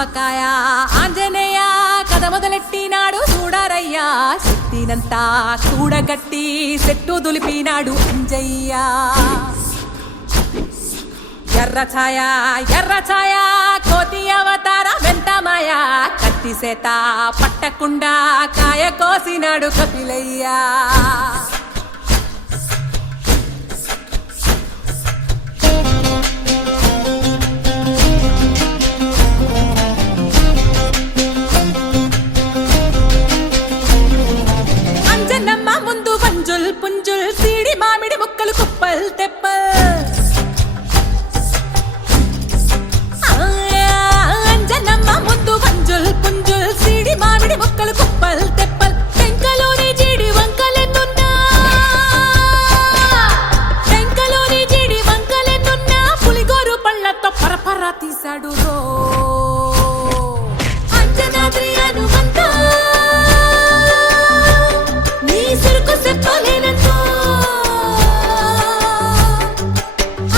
ఆవకాయ ఆంజనేయ కథ మొదలెట్టినాడు చూడరయ్యా శక్తినంతా చూడగట్టి చెట్టు దులిపినాడు అంజయ్య ఎర్ర ఛాయ కోతి అవతార వెంటమాయ కత్తి సేత పట్టకుండా కాయ కోసినాడు కపిలయ్యా అంజనమ్మ ముందు వంజుల్ పుంజుల్ సీడి మామిడి ముక్కలు కుప్పల్ తెప్పల్ అంజనమ్మ ముందు వంజుల్ పుంజుల్ సీడి మామిడి ముక్కలు కుప్పల్ తెప్పల్ టెంకలోని జీడి వంకలెన్నున్నా పులిగోరు పళ్ళతో పరపర తీశాడు రో అంజనాద్రి హనుమంత నీ సురుకు చెప్పలేనంతో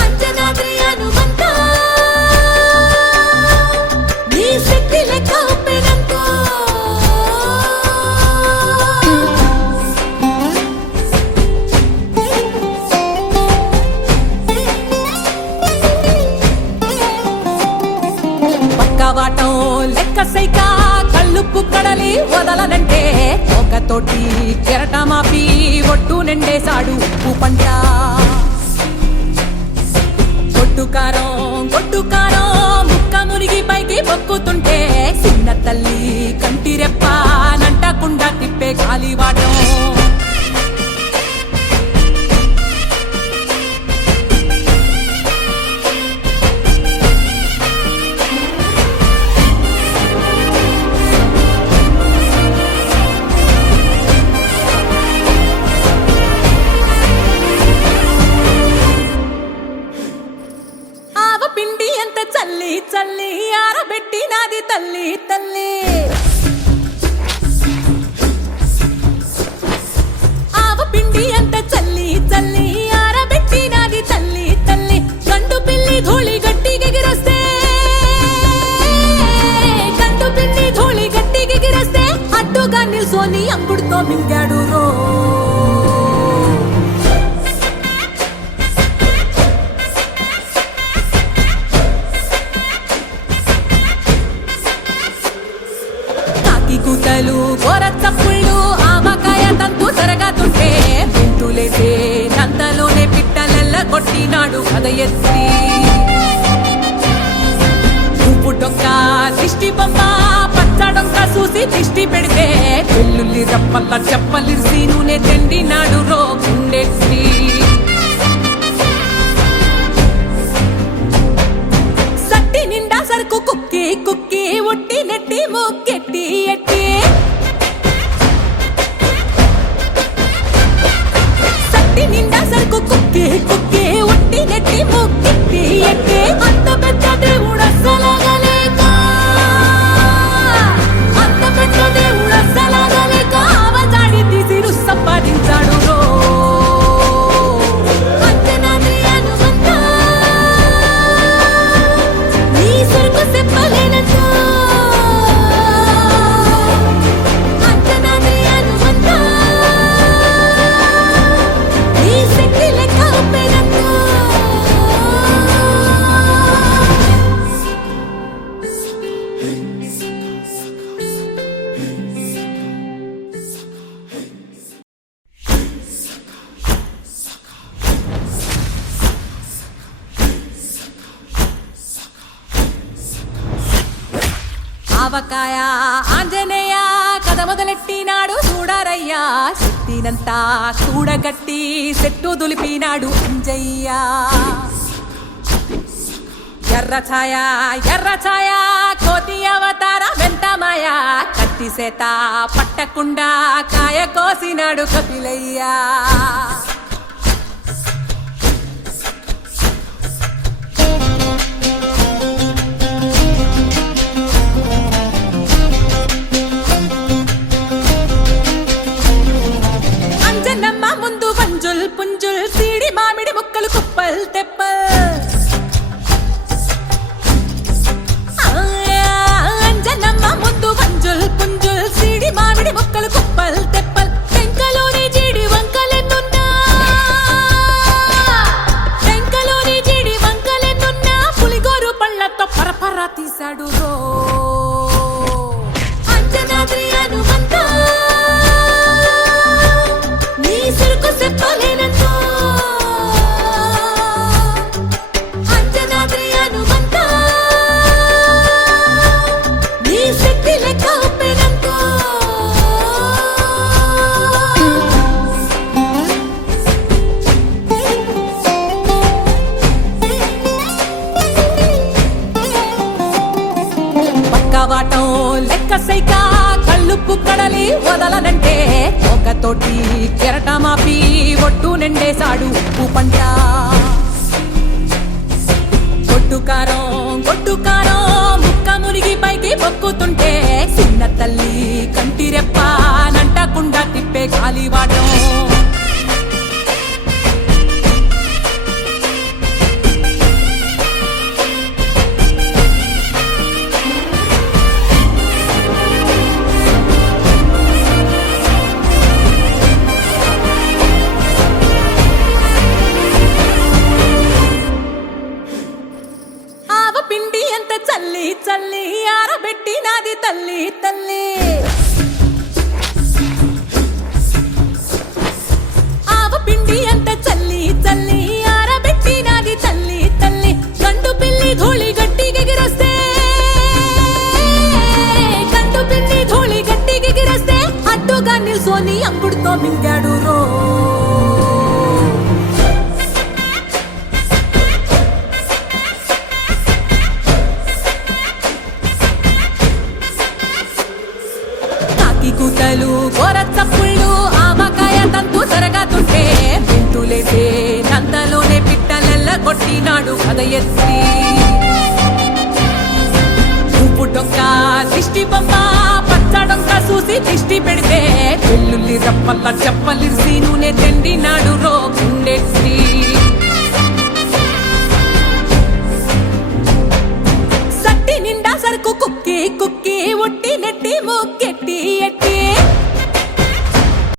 అంజనాద్రి హనుమంత నీ శక్తి లెక్క ఒప్పెనంతో పక్కవాటం లెక్క సైక కళ్ళుప్పు కడలి వదలనంటే ఒకతోటి కెరటమాపి ఒట్టు నిండేశాడు ఉప్పు పంట గొడ్డుకారం ముక్క మునిగి పైకి పొక్కుతుంటే చిన్న తల్లి కంటిరెప్ప నంటకుండా తిప్పే గాలివాటం పిండి ఎంత చల్లి ఆరబెట్టినాది తల్లి ఆవ పిండి ఎంత చల్లి ఆరబెట్టినాది తల్లి గండు పిల్లి ధూళి గట్టిగెగిరొస్తే అడ్డుగా నిల్సోని అంగుడుతో మింగాడు రో కూతలు గోరచ్చప్పుళ్ళు ఆవకాయ తంతు జరగతుంటే వింటులేసే నంతలోనే పిట్టలెల్ల కొట్టినాడు కథ ఎత్తి ఉప్పు డొక్క దిష్టి బొమ్మ పచ్చడొక్క చూసి దిష్టి పెడితే వెల్లుల్లి రప్పల్ల చెప్పలిసి నూనె తెండినాడు రో గుండెత్తి సట్టి నిండా సరుకు కుక్కి ఒట్టి నెట్టి మొక్కెట్టి ఎట్టి సట్టి నిండా సరుకు కుక్కి ఒట్టి నెట్టి మొక్కెట్టి ఎట్టి అంత పెద్ద దేవుడు అస్సలాగలేక ఆవజాడి తీసి సంపాదించాడు రో అంజనాద్రి హనుమంత నీ సురుకు చెప్పలేనంతో అంజనాద్రి హనుమంత నీ శక్తి లెక్క ఒప్పెనంతో ఆవకాయ ఆంజనేయ కథ మొదలెట్టినాడు చూడరయ్యా శక్తినంతా చూడగట్టి చెట్టు దులిపినాడు అంజయ్య ఎర్ర ఛాయ కోతి అవతార వెంటమాయ కత్తి సేత పట్టకుండా కాయ కోసినాడు కపిలయ్యా అంజనమ్మ ముందు వంజుల్ పుంజుల్ సీడి మామిడి ముక్కలు కుప్పల్ తెప్పల్ తోటి కెరటమాపి ఒట్టు నిండేశాడు ఉప్పు పంట గొడ్డు కారం ముక్క మునిగి పైకి పొక్కుతుంటే చిన్న తల్లి కంటి రెప్ప నంటకుండా తిప్పే గాలివాటం పిండి ఎంత చల్లి చల్లి ఆరబెట్టి నాది తల్లి తల్లి ఆవ పిండి ఎంత చల్లి చల్లి ఆరబెట్టి నాది తల్లి తల్లి గండు పిల్లి ధూళి గట్టిగెగిరస్తే అడ్డుగా నిల్సోని అంగుడుతో మింగాడు రో కూతలు గోర చప్పుళ్ళు ఆవకాయ తంతు తరగతుంటే మెంతులేసే నంతలోనే పిట్టలెల్ల కొట్టినాడు కథ ఎత్తి ఉప్పు డొక్క దిష్టి బొమ్మ పచ్చడొక్క చూసి దిష్టి పెడితే వెల్లుల్లి రప్పల్ల చెప్పలిర్సి నూనె తెండినాడు రో గుండెత్తి